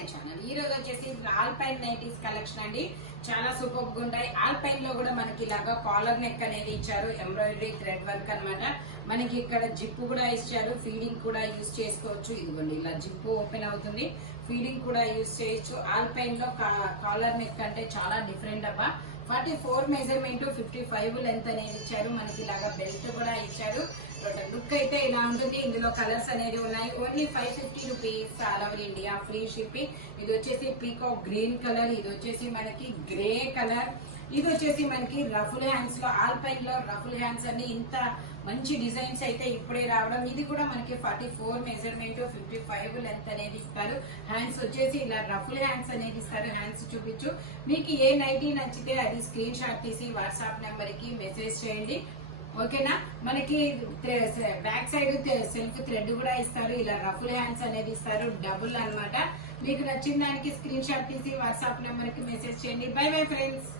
My channel. ఈ రోజు వచ్చేసి ఆల్పైన్ నైటీస్ కలెక్షన్ అండి. చాలా సూపర్ గా ఉంటాయి. ఆల్పైన్ లో కూడా మనకి ఇలాగా కాలర్ నెక్ అనేది ఇచ్చారు, ఎంబ్రాయిడరీ థ్రెడ్ వర్క్ అన్నమాట. మనకి ఇక్కడ జిప్ కూడా ఇచ్చారు, ఫీడింగ్ కూడా యూజ్ చేసుకోవచ్చు. ఇదిగోండి ఇలా జిప్ ఓపెన్ అవుతుంది, ఫీడింగ్ కూడా యూజ్ చేయొచ్చు. ఆల్పైన్ లో కాలర్ నెక్ అంటే చాలా డిఫరెంట్ అబ్బా. 44 మెజర్మెంట్, 55 లెంత్ అనేది ఇచ్చారు. మనకి ఇలాగా బెల్ట్ కూడా ఇచ్చారు. టోటల్ లుక్ అయితే ఇలా ఉంటుంది. ఇందులో కలర్స్ అనేది ఉన్నాయి. Only 550 rupees, all over India free shipping. ఇది వచ్చేసి పీకాక్ గ్రీన్ కలర్, ఇది వచ్చేసి మనకి గ్రే కలర్, ఇది వచ్చేసి మనకి రఫుల్ హ్యాండ్స్ లో, ఆల్పైన్ లో రఫుల్ హ్యాండ్స్ అన్ని ఇంత మంచి డిజైన్స్ అయితే ఇప్పుడే రావడం. ఇది కూడా మనకి 44 మెజర్మెంట్, 55 లెంత్ అనేది ఇస్తారు. హ్యాండ్స్ వచ్చేసి ఇలా రఫుల్ హ్యాండ్స్ అనేది ఇస్తారు. హ్యాండ్స్ చూపించు. మీకు ఏ నైటీ నచ్చితే అది స్క్రీన్ షాట్ తీసి వాట్సాప్ నెంబర్ కి మెసేజ్ చేయండి, ఓకేనా. మనకి బ్యాక్ సైడ్ సెల్ఫ్ థ్రెడ్ కూడా ఇస్తారు. ఇలా రఫుల్ హ్యాండ్స్ అనేది ఇస్తారు, డబుల్ అన్నమాట. మీకు నచ్చిన దానికి స్క్రీన్ షాట్ తీసి వాట్సాప్ నెంబర్ కి మెసేజ్ చేయండి. By bye friends.